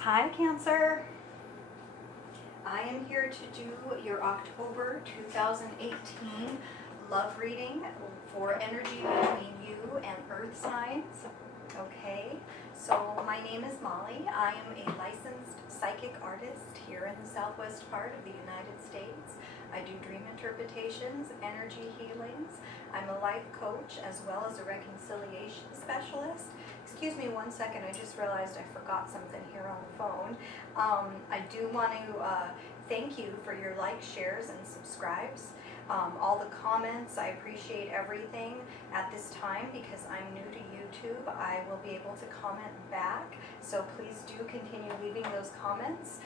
Hi Cancer. I am here to do your October 2018 love reading for energy between you and earth signs. Okay, so my name is Molly. I am a licensed psychic artist here in the southwest part of the United States. I do dream interpretations, energy healings. I'm a life coach as well as a reconciliation specialist. Excuse me one second, I just realized I forgot something here on the phone. I do want to thank you for your likes, shares, and subscribes. All the comments, I appreciate everything at this time because I'm new to YouTube. I will be able to comment back, so please do continue leaving those comments.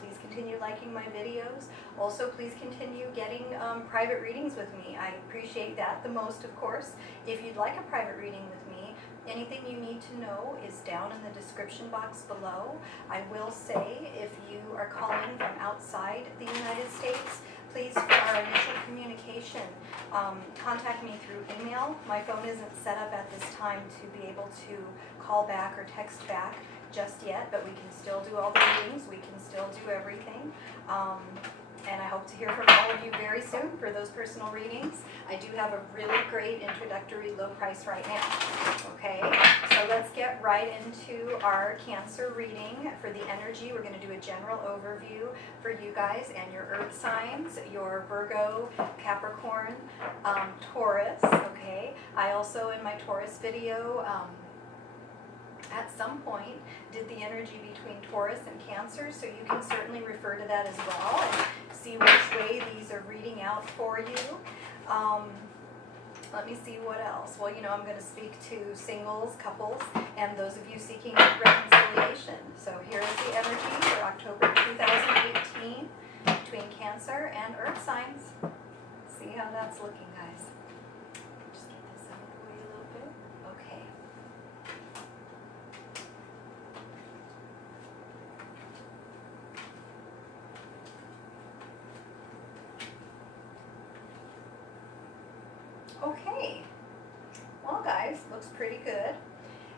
Please continue liking my videos. Also, please continue getting private readings with me. I appreciate that the most, of course. If you'd like a private reading with me, anything you need to know is down in the description box below. I will say, if you are calling from outside the United States, please, for our initial communication, contact me through email. My phone isn't set up at this time to be able to call back or text back just yet, but we can still do all the readings. We can still do everything. And I hope to hear from all of you very soon for those personal readings. I do have a really great introductory low price right now. Okay, so let's get right into our Cancer reading for the energy. We're going to do a general overview for you guys and your earth signs, your Virgo, Capricorn, Taurus. Okay, I also in my Taurus video at some point did the energy between Taurus and Cancer, so you can certainly refer to that as well and see which way these are reading out for you. Let me see what else. Well, you know, I'm going to speak to singles, couples, and those of you seeking reconciliation. So here is the energy for October 2018 between Cancer and earth signs. See how that's looking, guys. Just get this out of the way a little bit. Okay. Okay, well guys, looks pretty good.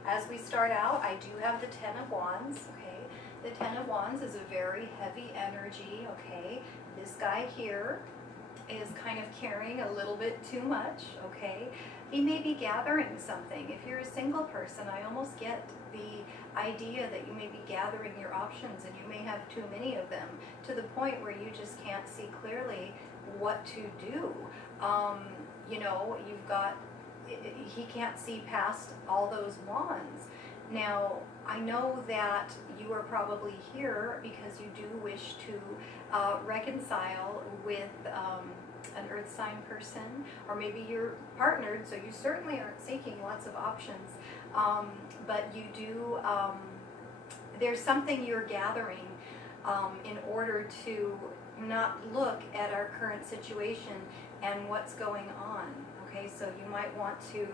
As we start out, I do have the Ten of Wands, okay? The Ten of Wands is a very heavy energy, okay? This guy here is kind of carrying a little bit too much, okay? He may be gathering something. If you're a single person, I almost get the idea that you may be gathering your options and you may have too many of them to the point where you just can't see clearly what to do. You know, you've got, he can't see past all those wands. Now, I know that you are probably here because you do wish to reconcile with an earth sign person, or maybe you're partnered, so you certainly aren't seeking lots of options, but you do, there's something you're gathering in order to not look at our current situation and what's going on. Okay, so you might want to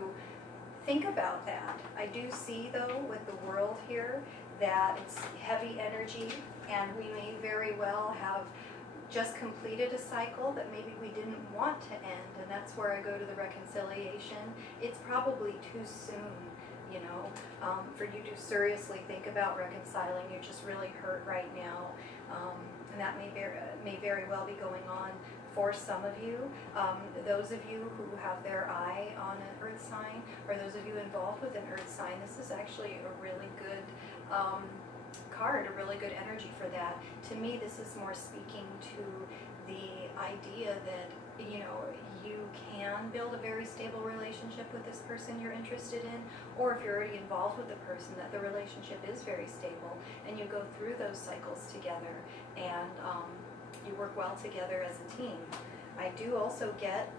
think about that. I do see though with the world here that it's heavy energy, and we may very well have just completed a cycle that maybe we didn't want to end, and that's where I go to the reconciliation. It's probably too soon, you know, for you to seriously think about reconciling. You're just really hurt right now, and that may very well be going on for some of you. Those of you who have their eye on an earth sign, or those of you involved with an earth sign, this is actually a really good card, a really good energy for that. To me, this is more speaking to the idea that, you know, you can build a very stable relationship with this person you're interested in, or if you're already involved with the person, that the relationship is very stable and you go through those cycles together and you work well together as a team. I do also get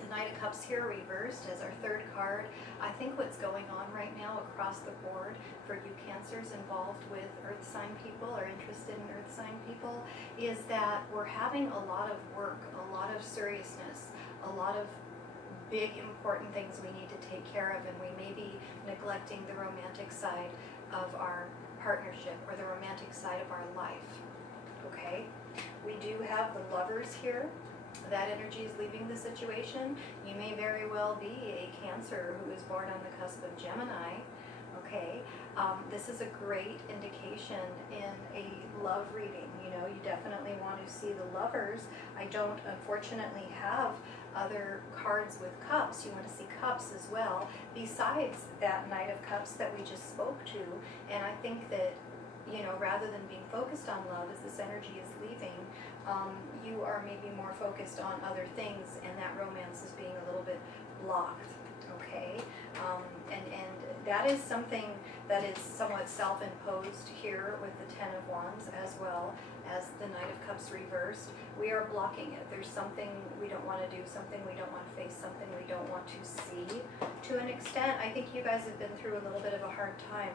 the Knight of Cups here reversed as our third card. I think what's going on right now across the board for you Cancers involved with earth sign people or interested in earth sign people is that we're having a lot of work, a lot of seriousness, a lot of big important things we need to take care of, and we may be neglecting the romantic side of our partnership or the romantic side of our life. Okay, we do have the Lovers here. That energy is leaving the situation. You may very well be a Cancer who is born on the cusp of Gemini. Okay, This is a great indication in a love reading. You know, you definitely want to see the lovers. I don't unfortunately have other cards with cups. You want to see cups as well, besides that Knight of Cups that we just spoke to. And I think that, you know, rather than being focused on love as this energy is leaving, you are maybe more focused on other things, and that romance is being a little bit blocked, okay? And that is something that is somewhat self-imposed here with the Ten of Wands, as well as the Knight of Cups reversed. We are blocking it. There's something we don't want to do, something we don't want to face, something we don't want to see. To an extent, I think you guys have been through a little bit of a hard time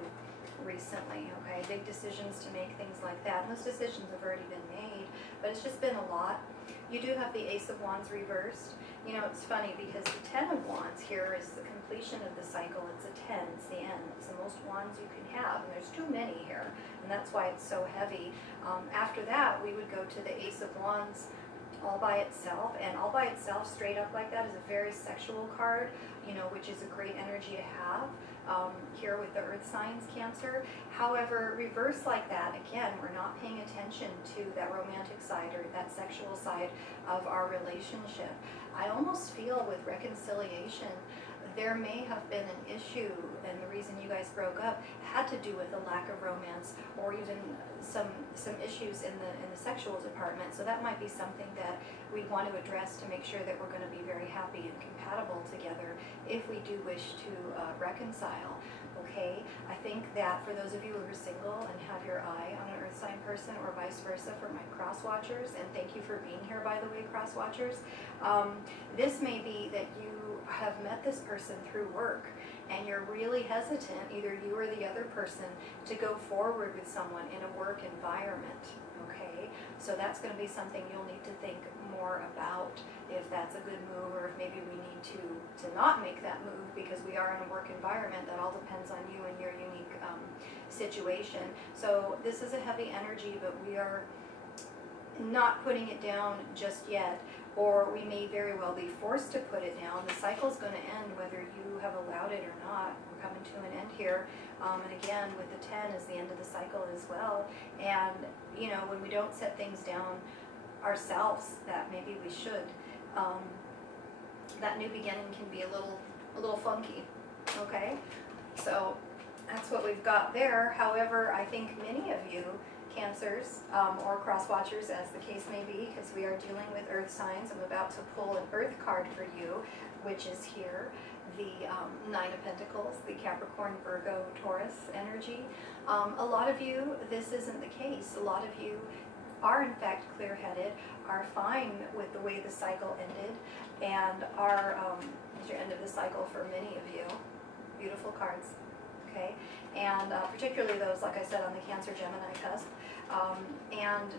recently, okay? Big decisions to make, things like that. And those decisions have already been made, but it's just been a lot. You do have the Ace of Wands reversed. You know, it's funny because the Ten of Wands here is the completion of the cycle. It's a 10, it's the end. It's the most wands you can have, and there's too many here, and that's why it's so heavy. After that, we would go to the Ace of Wands all by itself, and all by itself straight up like that is a very sexual card, you know, which is a great energy to have here with the earth signs, Cancer. However, reverse like that, again, we're not paying attention to that romantic side or that sexual side of our relationship. I almost feel with reconciliation there may have been an issue, and the reason you guys broke up had to do with a lack of romance, or even some issues in the sexual department. So that might be something that we want to address to make sure that we're going to be very happy and compatible together if we do wish to reconcile. Okay, I think that for those of you who are single and have your eye on an earth sign person, or vice versa for my cross watchers, and thank you for being here, by the way, cross watchers, this may be that you have met this person through work and you're really hesitant, either you or the other person, to go forward with someone in a work environment. Okay, so that's going to be something you'll need to think more about, if that's a good move, or if maybe we need to not make that move because we are in a work environment. That all depends on you and your unique situation. So this is a heavy energy, but we are not putting it down just yet, or we may very well be forced to put it down. The cycle's going to end whether you have allowed it or not. We're coming to an end here. And again, with the 10 is the end of the cycle as well. And, you know, when we don't set things down ourselves that maybe we should, that new beginning can be a little funky, okay? So that's what we've got there. However, I think many of you Cancers or cross watchers, as the case may be, because we are dealing with earth signs. I'm about to pull an earth card for you, which is here, the Nine of Pentacles, the Capricorn, Virgo, Taurus energy. A lot of you, this isn't the case. A lot of you are in fact clear-headed, are fine with the way the cycle ended, and are at your end of the cycle for many of you. Beautiful cards. Okay, and particularly those, like I said, on the Cancer Gemini cusp, and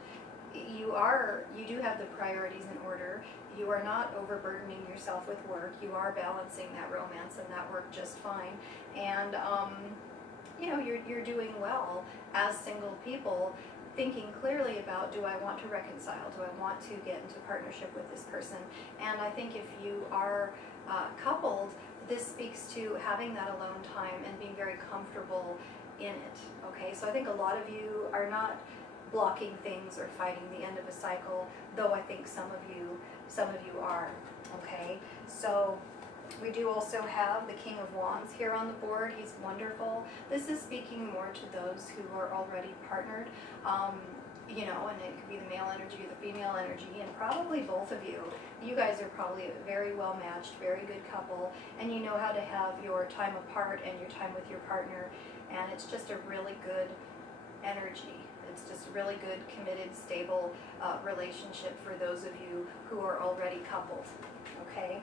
you do have the priorities in order. You are not overburdening yourself with work. You are balancing that romance and that work just fine, and you know, you're doing well as single people, thinking clearly about, do I want to reconcile? Do I want to get into partnership with this person? And I think if you are coupled, this speaks to having that alone time and being very comfortable in it. Okay, so I think a lot of you are not blocking things or fighting the end of a cycle, though I think some of you are. Okay, so we do also have the King of Wands here on the board. He's wonderful. This is speaking more to those who are already partnered. You know, and it could be the male energy or the female energy, and probably both of you. You guys are probably a very well matched, very good couple, and you know how to have your time apart and your time with your partner, and it's just a really good energy. It's just a really good, committed, stable relationship for those of you who are already coupled, okay?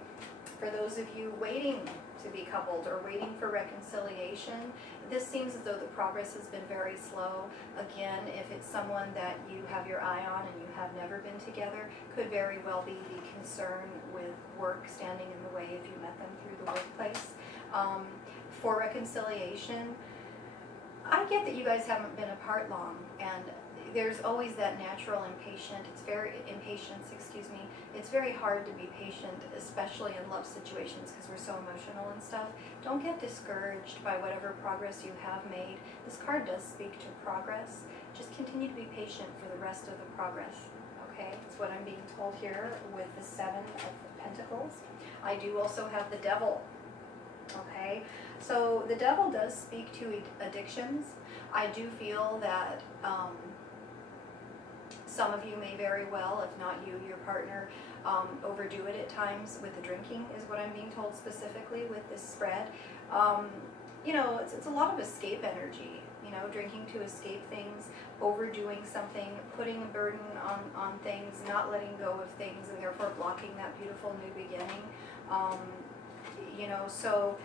For those of you waiting to be coupled or waiting for reconciliation, this seems as though the progress has been very slow. Again, if it's someone that you have your eye on and you have never been together, could very well be the concern with work standing in the way if you met them through the workplace. For reconciliation, I get that you guys haven't been apart long, and there's always that natural impatience, excuse me. It's very hard to be patient, especially in love situations, because we're so emotional and stuff. Don't get discouraged by whatever progress you have made. This card does speak to progress. Just continue to be patient for the rest of the progress. Okay, that's what I'm being told here with the Seven of Pentacles. I do also have the Devil. Okay, so the Devil does speak to addictions. I do feel that some of you may very well, if not you, your partner, overdo it at times with the drinking, is what I'm being told specifically with this spread. You know, it's a lot of escape energy. You know, drinking to escape things, overdoing something, putting a burden on things, not letting go of things, and therefore blocking that beautiful new beginning. You know, so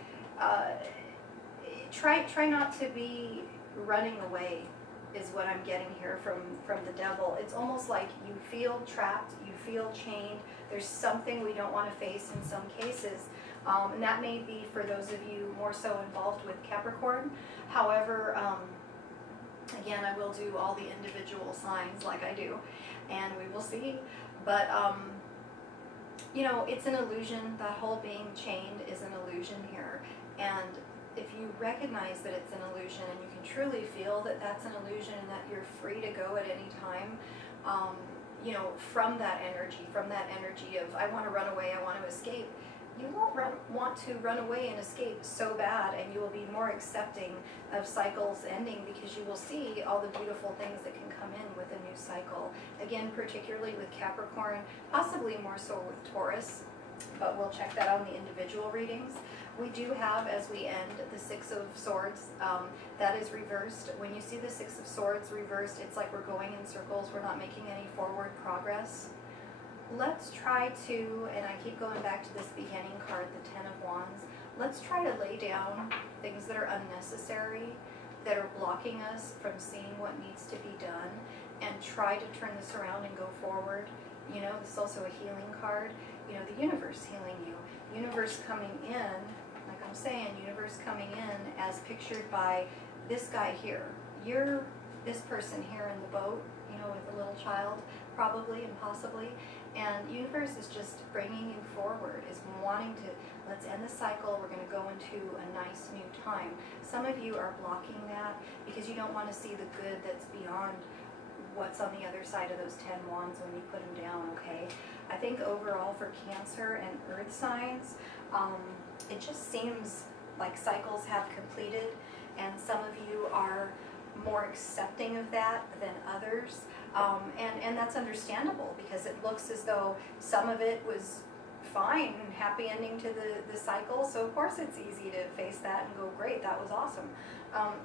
try not to be running away, is what I'm getting here from the Devil. It's almost like you feel trapped, you feel chained. There's something we don't want to face in some cases. And that may be for those of you more so involved with Capricorn. However, again, I will do all the individual signs like I do, and we will see. But, you know, it's an illusion. That whole being chained is an illusion here. And if you recognize that it's an illusion, and you can truly feel that that's an illusion and that you're free to go at any time, you know, from that energy of, I want to run away, I want to escape, you won't want to run away and escape so bad, and you will be more accepting of cycles ending, because you will see all the beautiful things that can come in with a new cycle. Again, particularly with Capricorn, possibly more so with Taurus, but we'll check that on the individual readings. We do have, as we end, the Six of Swords. That is reversed. When you see the Six of Swords reversed, it's like we're going in circles. We're not making any forward progress. Let's try to, and I keep going back to this beginning card, the Ten of Wands, let's try to lay down things that are unnecessary, that are blocking us from seeing what needs to be done, and try to turn this around and go forward. You know, this is also a healing card. You know, the universe healing you. Universe coming in, like I'm saying, universe coming in as pictured by this guy here. You're this person here in the boat, you know, with a little child, probably and possibly. And universe is just bringing you forward, is wanting to, let's end the cycle, we're going to go into a nice new time. Some of you are blocking that because you don't want to see the good that's beyond what's on the other side of those 10 wands when you put them down, okay? I think overall for Cancer and Earth signs, it just seems like cycles have completed, and some of you are more accepting of that than others. And that's understandable, because it looks as though some of it was fine and happy ending to the cycle, so of course it's easy to face that and go, great, that was awesome.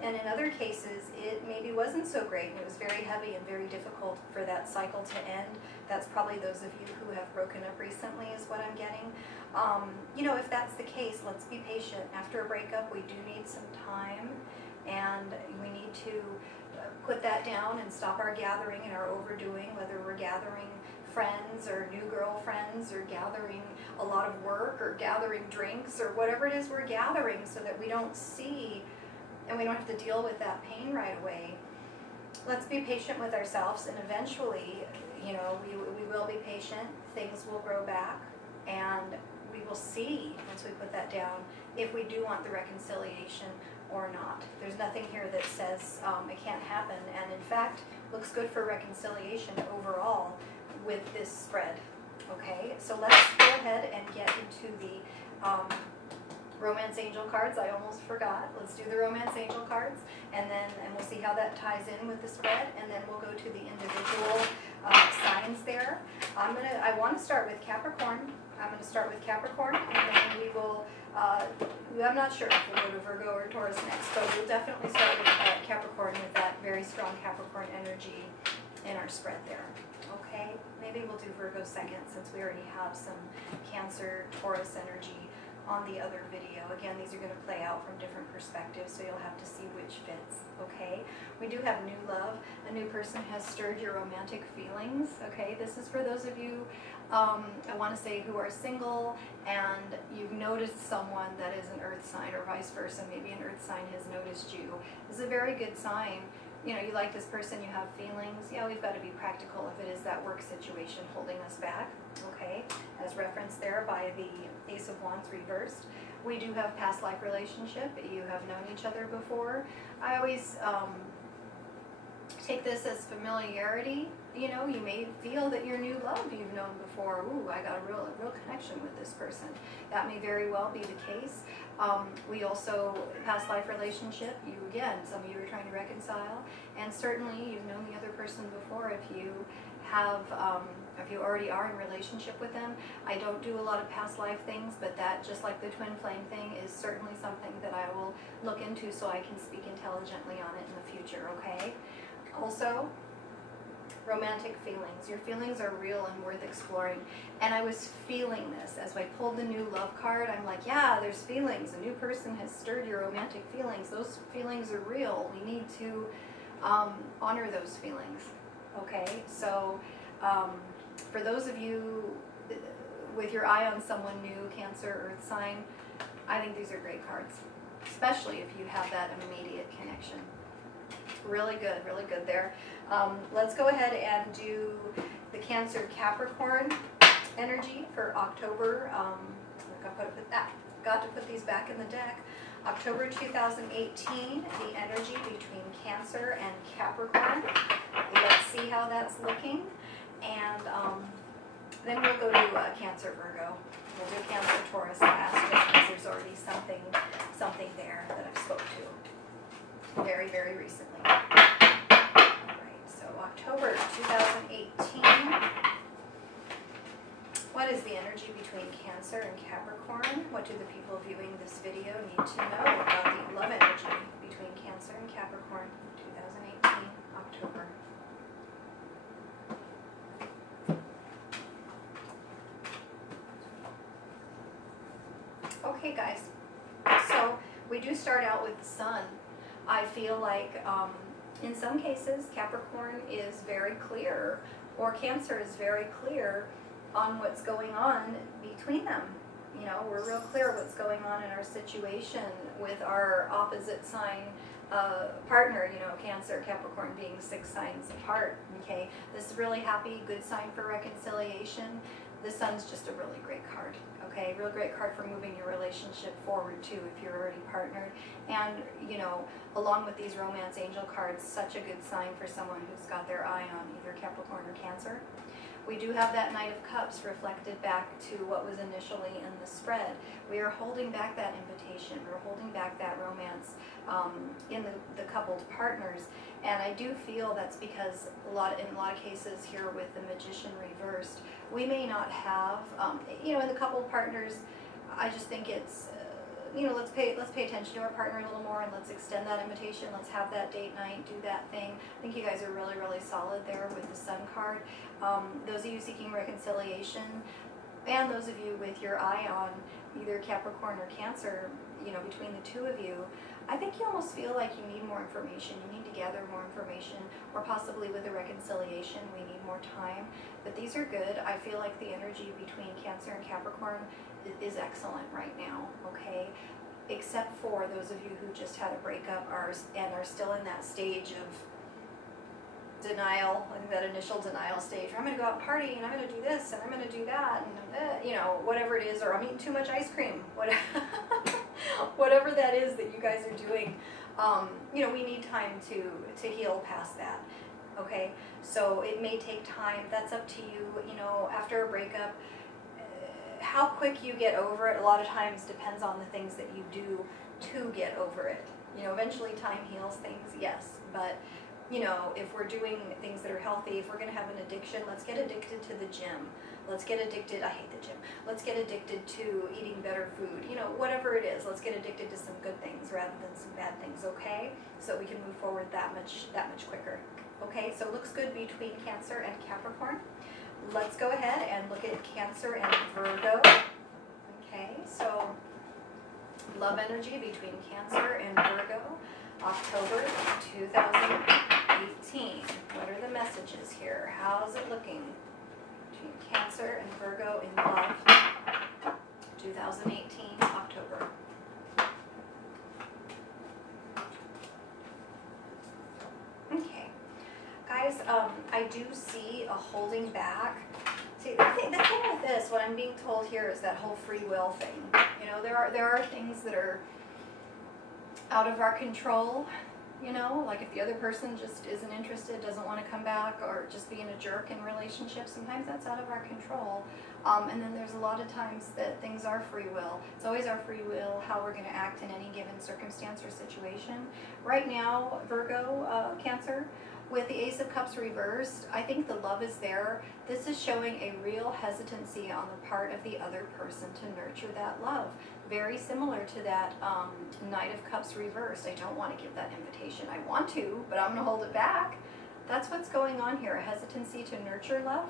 And in other cases, it maybe wasn't so great, and it was very heavy and very difficult for that cycle to end. That's probably those of you who have broken up recently is what I'm getting. You know, if that's the case, let's be patient. After a breakup, we do need some time, and we need to put that down and stop our gathering and our overdoing, whether we're gathering friends or new girlfriends or gathering a lot of work or gathering drinks or whatever it is we're gathering, so that we don't see and we don't have to deal with that pain right away. Let's be patient with ourselves, and eventually, you know, we will be patient. Things will grow back, and we will see once we put that down if we do want the reconciliation or not. There's nothing here that says it can't happen, and in fact looks good for reconciliation overall with this spread. Okay, so let's go ahead and get into the Romance Angel cards. I almost forgot. Let's do the Romance Angel cards, and we'll see how that ties in with the spread, and then we'll go to the individual signs there. I want to start with Capricorn. I'm going to start with Capricorn, and then we will, I'm not sure if we'll go to Virgo or Taurus next, but we'll definitely start with Capricorn, with that very strong Capricorn energy in our spread there. Okay, maybe we'll do Virgo second, since we already have some Cancer, Taurus energy on the other video. Again, these are going to play out from different perspectives, so you'll have to see which fits, okay? We do have new love. A new person has stirred your romantic feelings, okay? This is for those of you, I want to say, who are single and you've noticed someone that is an earth sign, or vice versa. Maybe an earth sign has noticed you. This is a very good sign. You know, you like this person, you have feelings. Yeah, we've got to be practical if it is that work situation holding us back, okay? As referenced there by the Ace of Wands reversed. We do have past life relationship. You have known each other before. I always take this as familiarity. You know, you may feel that your new love you've known before. Ooh, I got a real connection with this person. That may very well be the case. We also, past life relationship, again, some of you are trying to reconcile, and certainly you've known the other person before if you have, if you already are in relationship with them. I don't do a lot of past life things, but that, just like the twin flame thing, is certainly something that I will look into so I can speak intelligently on it in the future, okay? Also, romantic feelings. Your feelings are real and worth exploring. And I was feeling this as I pulled the new love card. I'm like, yeah, there's feelings. A new person has stirred your romantic feelings. Those feelings are real. We need to honor those feelings. Okay, so for those of you with your eye on someone new, Cancer, Earth sign, I think these are great cards, especially if you have that immediate connection. Really good there. Let's go ahead and do the Cancer Capricorn energy for October. Got to put these back in the deck. October 2018, the energy between Cancer and Capricorn. Let's see how that's looking. And then we'll go to Cancer Virgo. We'll do Cancer Taurus last, just because there's already something there that I've spoke to very recently. Alright, so October 2018. What is the energy between Cancer and Capricorn? What do the people viewing this video need to know about the love energy between Cancer and Capricorn 2018, October? Okay, guys. So we do start out with the Sun. I feel like in some cases Capricorn is very clear, or Cancer is very clear on what's going on between them. You know, we're real clear what's going on in our situation with our opposite sign partner, you know, Cancer, Capricorn being 6 signs apart, okay? This is really happy, good sign for reconciliation. The Sun's just a really great card, okay? Real great card for moving your relationship forward too if you're already partnered. And, you know, along with these romance angel cards, such a good sign for someone who's got their eye on either Capricorn or Cancer. We do have that Knight of Cups reflected back to what was initially in the spread. We are holding back that invitation. We're holding back that romance in the coupled partners. And I do feel that's because in a lot of cases here with the Magician reversed, we may not have, you know, in the coupled partners, I just think it's, you know, let's pay attention to our partner a little more, and let's extend that invitation. Let's have that date night, do that thing. I think you guys are really solid there with the Sun card. Those of you seeking reconciliation, and those of you with your eye on either Capricorn or Cancer, you know, between the two of you, I think you almost feel like you need more information. You need to gather more information, or possibly with a reconciliation, we need more time. But these are good. I feel like the energy between Cancer and Capricorn is excellent right now, okay? Except for those of you who just had a breakup and are still in that stage of denial, I think that initial denial stage, where I'm going to go out and party, and I'm going to do this, and I'm going to do that, and you know, whatever it is, or I'm eating too much ice cream, whatever that is that you guys are doing, you know, we need time to heal past that, okay? So it may take time. That's up to you. You know, after a breakup, how quick you get over it a lot of times depends on the things that you do to get over it. You know, eventually time heals things, yes, but you know, if we're doing things that are healthy, if we're going to have an addiction, let's get addicted to the gym. Let's get addicted, I hate the gym. Let's get addicted to eating better food. You know, whatever it is, let's get addicted to some good things rather than some bad things, okay? So we can move forward that much quicker. Okay, so it looks good between Cancer and Capricorn. Let's go ahead and look at Cancer and Virgo. Okay, so Love energy between Cancer and Virgo, October 2018. What are the messages here? How's it looking between Cancer and Virgo in love, 2018, October? Okay. Guys, I do see a holding back. See, the thing with this, what I'm being told here is that whole free will thing. You know, there are things that are out of our control, you know, like if the other person just isn't interested, doesn't want to come back, or just being a jerk in relationships, sometimes that's out of our control. And then there's a lot of times that things are free will. It's always our free will how we're going to act in any given circumstance or situation. Right now, Virgo, Cancer, with the Ace of Cups reversed, I think the love is there. This is showing a real hesitancy on the part of the other person to nurture that love. Very similar to that Knight of Cups reversed. I don't want to give that invitation. I want to, but I'm going to hold it back. That's what's going on here, a hesitancy to nurture love.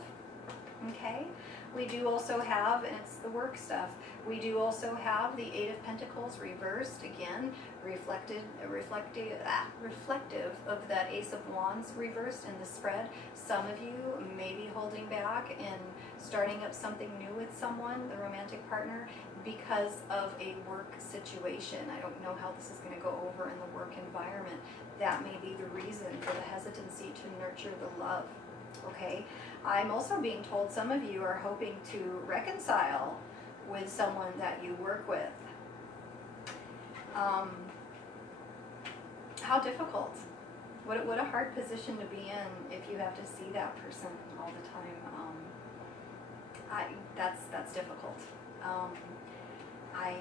Okay? We do also have, and it's the work stuff, we do also have the Eight of Pentacles reversed, again, reflective of that Ace of Wands reversed in the spread. Some of you may be holding back and starting up something new with someone, the romantic partner, because of a work situation. I don't know how this is going to go over in the work environment. That may be the reason for the hesitancy to nurture the love. Okay, I'm also being told some of you are hoping to reconcile with someone that you work with. How difficult. What a hard position to be in if you have to see that person all the time. That's difficult. I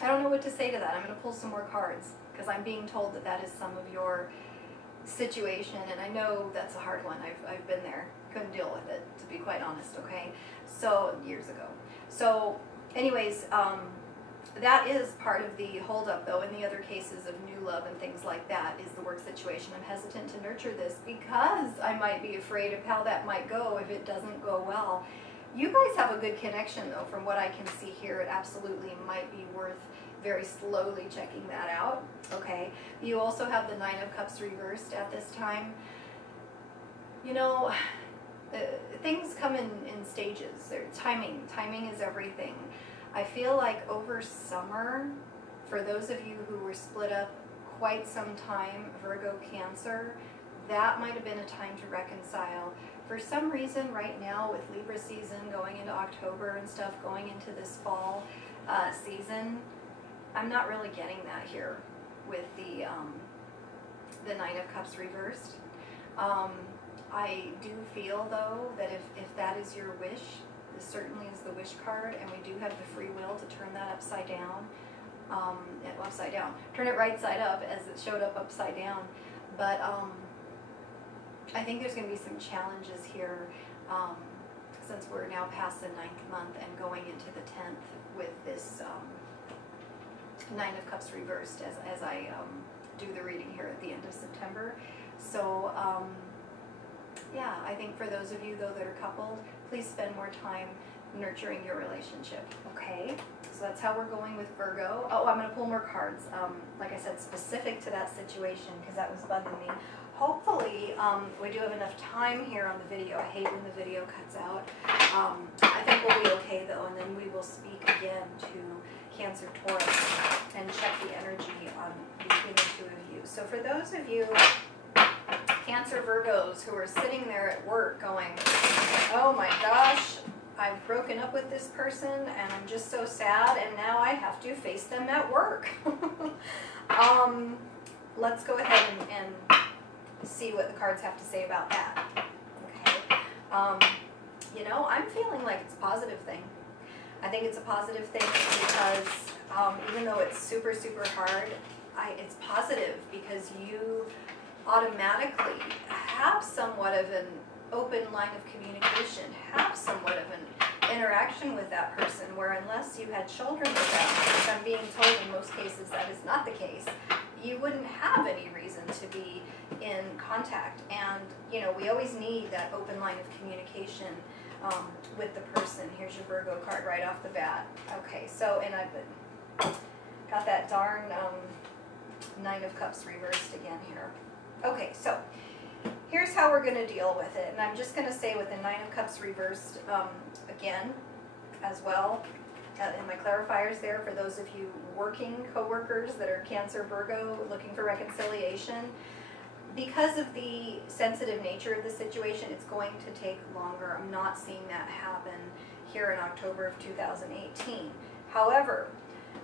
don't know what to say to that. I'm going to pull some more cards because I'm being told that that is some of your situation, and I know that's a hard one. I've been there. Couldn't deal with it, to be quite honest, okay? So, years ago. So, anyways, that is part of the holdup, though, in the other cases of new love and things like that, is the work situation. I'm hesitant to nurture this because I might be afraid of how that might go if it doesn't go well. You guys have a good connection, though, from what I can see here. It absolutely might be worth very slowly checking that out, okay? You also have the Nine of Cups reversed at this time. You know, things come in stages. Timing is everything. I feel like over summer, for those of you who were split up quite some time, Virgo, Cancer, that might have been a time to reconcile. For some reason right now with Libra season going into October and stuff, going into this fall season, I'm not really getting that here with the Nine of Cups reversed. I do feel, though, that if that is your wish, this certainly is the wish card, and we do have the free will to turn that upside down. Upside down. Turn it right side up as it showed up upside down. But I think there's going to be some challenges here since we're now past the 9th month and going into the 10th with this Nine of Cups reversed as I do the reading here at the end of September. So yeah, I think for those of you, though, that are coupled, please spend more time nurturing your relationship, okay? So that's how we're going with Virgo. Oh, I'm going to pull more cards, like I said, specific to that situation, because that was bugging me. Hopefully, we do have enough time here on the video. I hate when the video cuts out. I think we'll be okay, though, and then we will speak again to Cancer, Taurus, and check the energy between the two of you. So for those of you Cancer Virgos who are sitting there at work going, oh my gosh, I've broken up with this person and I'm just so sad, and now I have to face them at work. Let's go ahead and see what the cards have to say about that. Okay. You know, I'm feeling like it's a positive thing. I think it's a positive thing because even though it's super, super hard, it's positive because you automatically have somewhat of an open line of communication, have somewhat of an interaction with that person, where unless you had children with them, which I'm being told in most cases that is not the case, you wouldn't have any reason to be in contact. And, you know, we always need that open line of communication with the person. Here's your Virgo card right off the bat. Okay, so, and I've got that darn Nine of Cups reversed again here. Okay, so here's how we're going to deal with it. And I'm just going to say with the Nine of Cups reversed again as well. In my clarifiers there, for those of you working co-workers that are Cancer, Virgo, looking for reconciliation, because of the sensitive nature of the situation, it's going to take longer. I'm not seeing that happen here in October of 2018. However,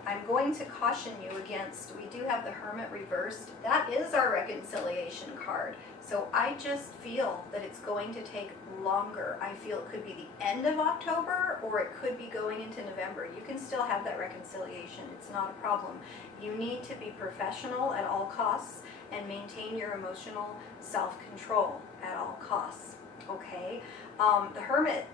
I'm going to caution you against, we do have the Hermit reversed. That is our reconciliation card. So I just feel that it's going to take longer. I feel it could be the end of October, or it could be going into November. You can still have that reconciliation. It's not a problem. You need to be professional at all costs and maintain your emotional self-control at all costs, okay? The Hermit,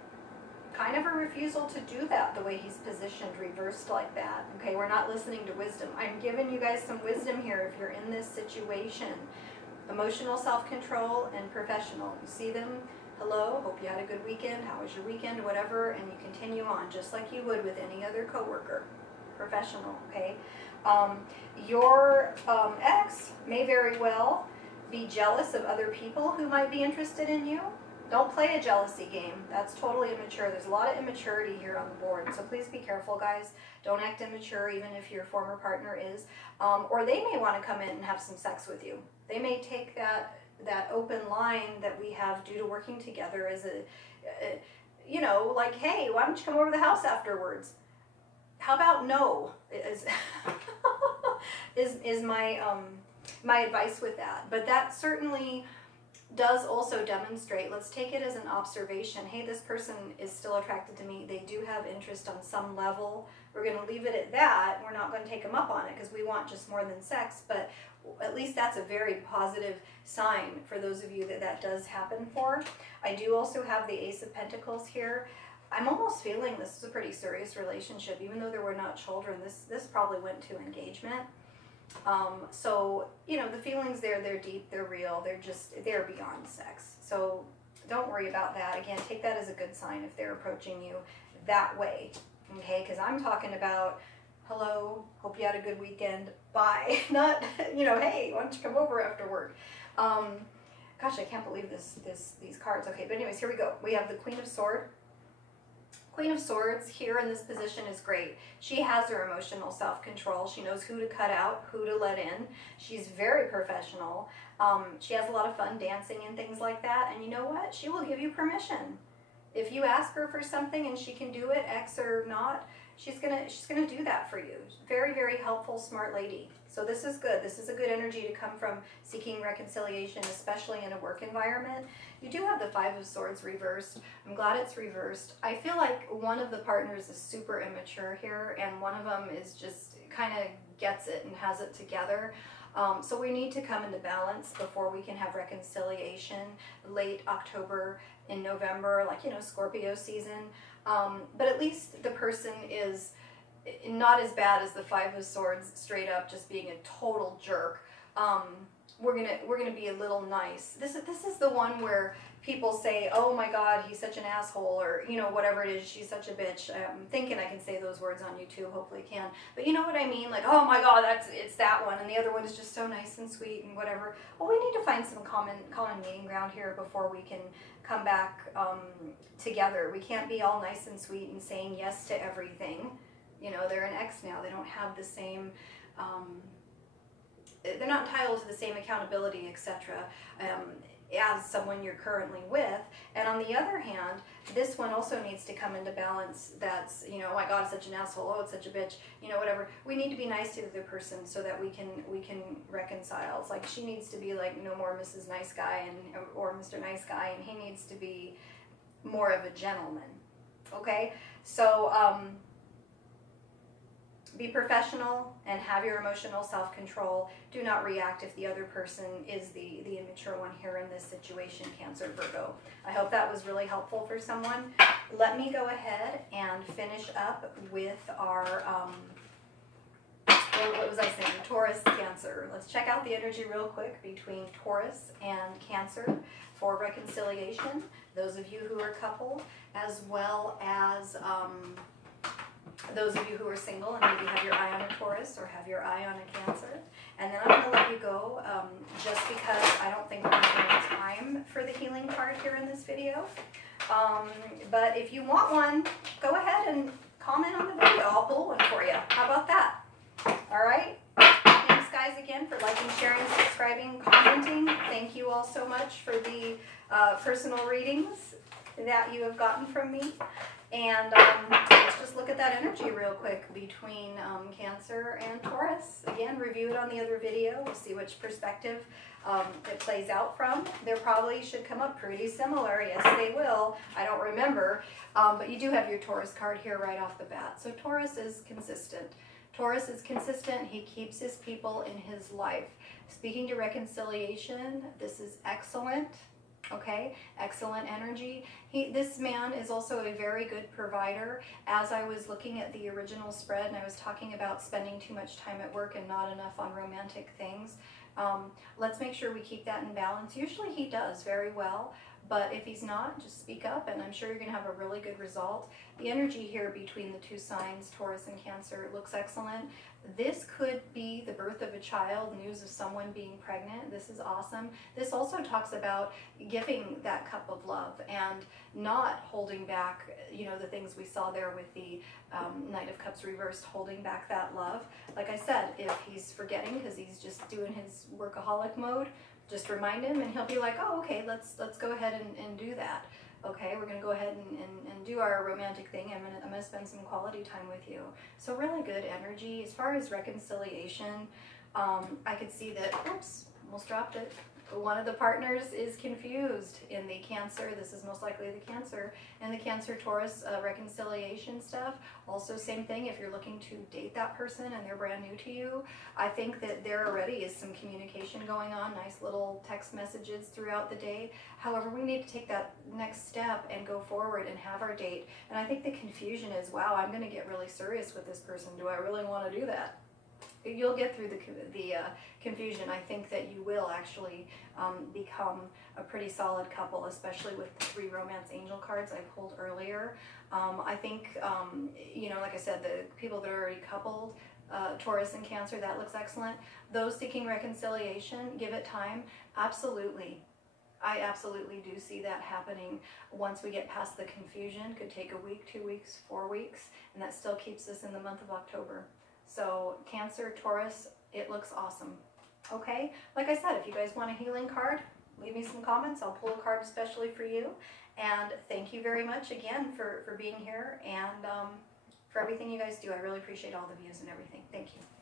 kind of a refusal to do that the way he's positioned, reversed like that, okay? We're not listening to wisdom. I'm giving you guys some wisdom here if you're in this situation. Emotional self-control and professional. You see them? Hello, hope you had a good weekend. How was your weekend? Whatever, and you continue on just like you would with any other coworker. Professional, okay? Your ex may very well be jealous of other people who might be interested in you. Don't play a jealousy game. That's totally immature. There's a lot of immaturity here on the board, so please be careful, guys. Don't act immature even if your former partner is. Or they may want to come in and have some sex with you. They may take that open line that we have due to working together as a you know, like, hey, why don't you come over to the house afterwards? How about no? Is my my advice with that. But that certainly does also demonstrate, let's take it as an observation, hey, this person is still attracted to me, they do have interest on some level, we're going to leave it at that, we're not going to take them up on it because we want just more than sex, but at least that's a very positive sign for those of you that that does happen for. I do also have the Ace of Pentacles here. I'm almost feeling this is a pretty serious relationship, even though there were not children, this probably went to engagement. So, you know, the feelings there, they're deep, they're real, they're beyond sex. So don't worry about that. Again, take that as a good sign if they're approaching you that way, okay? Because I'm talking about, hello, hope you had a good weekend, bye. Not, you know, hey, why don't you come over after work? Gosh, I can't believe these cards. Okay, but anyways, here we go. We have the Queen of Swords. Queen of Swords here in this position is great. She has her emotional self-control. She knows who to cut out, who to let in. She's very professional. She has a lot of fun dancing and things like that. And you know what? She will give you permission. If you ask her for something and she can do it, X or not, she's gonna do that for you. Very, very helpful, smart lady. So this is good. This is a good energy to come from seeking reconciliation, especially in a work environment. You do have the Five of Swords reversed. I'm glad it's reversed. I feel like one of the partners is super immature here, and one of them is just kind of gets it and has it together. So we need to come into balance before we can have reconciliation late October, in November, like, you know, Scorpio season. But at least the person is not as bad as the Five of Swords straight up just being a total jerk. We're gonna be a little nice. This is the one where people say, oh my God, he's such an asshole, or, you know, whatever it is, she's such a bitch. I'm thinking I can say those words on YouTube, hopefully I can. But you know what I mean? Like, oh my God, it's that one, and the other one is just so nice and sweet and whatever. Well, we need to find some common meeting ground here before we can come back together. We can't be all nice and sweet and saying yes to everything. You know, they're an ex now. They don't have the same, they're not entitled to the same accountability, etc. As someone you're currently with. And on the other hand, this one also needs to come into balance. That's, you know, oh my God, it's such an asshole, oh, it's such a bitch, you know, whatever. We need to be nice to the other person so that we can reconcile. It's like she needs to be like, no more Mrs. Nice Guy or Mr. Nice Guy, and he needs to be more of a gentleman. Okay? So be professional and have your emotional self-control. Do not react if the other person is the immature one here in this situation, Cancer, Virgo. I hope that was really helpful for someone. Let me go ahead and finish up with our, what was I saying? Taurus, Cancer. let's check out the energy real quick between Taurus and Cancer for reconciliation. Those of you who are coupled, as well as those of you who are single and maybe have your eye on a Taurus or have your eye on a Cancer. And then I'm going to let you go just because I don't think we're going to have time for the healing card here in this video. But if you want one, go ahead and comment on the video. I'll pull one for you. How about that? All right. Thanks, guys, again for liking, sharing, subscribing, commenting. Thank you all so much for the personal readings that you have gotten from me. And let's just look at that energy real quick between Cancer and Taurus. Again, review it on the other video. We'll see which perspective it plays out from. They probably should come up pretty similar. Yes, they will. I don't remember. But you do have your Taurus card here right off the bat. So Taurus is consistent. Taurus is consistent. He keeps his people in his life. Speaking to reconciliation, this is excellent. Okay, excellent energy. This man is also a very good provider. As I was looking at the original spread and I was talking about spending too much time at work and not enough on romantic things, let's make sure we keep that in balance. Usually he does very well, but if he's not, just speak up and I'm sure you're going to have a really good result. The energy here between the two signs, Taurus and Cancer, looks excellent. This could be the birth of a child, news of someone being pregnant. This is awesome. This also talks about giving that cup of love and not holding back, you know, the things we saw there with the Knight of Cups reversed, holding back that love. Like I said, if he's forgetting because he's just doing his workaholic mode, just remind him and he'll be like, oh, okay, let's go ahead and do that. Okay, we're going to go ahead and do our romantic thing. I'm gonna spend some quality time with you. So really good energy. As far as reconciliation, I could see that, oops, almost dropped it. One of the partners is confused in the Cancer. This is most likely the Cancer. And the Cancer-Taurus reconciliation stuff, also same thing. If you're looking to date that person and they're brand new to you, I think that there already is some communication going on, nice little text messages throughout the day. However, we need to take that next step and go forward and have our date. And I think the confusion is, wow, I'm going to get really serious with this person. Do I really want to do that? You'll get through the confusion. I think that you will actually become a pretty solid couple, especially with the 3 romance angel cards I pulled earlier. I think, you know, like I said, the people that are already coupled, Taurus and Cancer, that looks excellent. Those seeking reconciliation, give it time. Absolutely. I absolutely do see that happening once we get past the confusion. Could take a week, 2 weeks, 4 weeks, and that still keeps us in the month of October. So Cancer, Taurus, it looks awesome. Okay, like I said, if you guys want a healing card, leave me some comments. I'll pull a card especially for you. And thank you very much again for being here and for everything you guys do. I really appreciate all the views and everything. Thank you.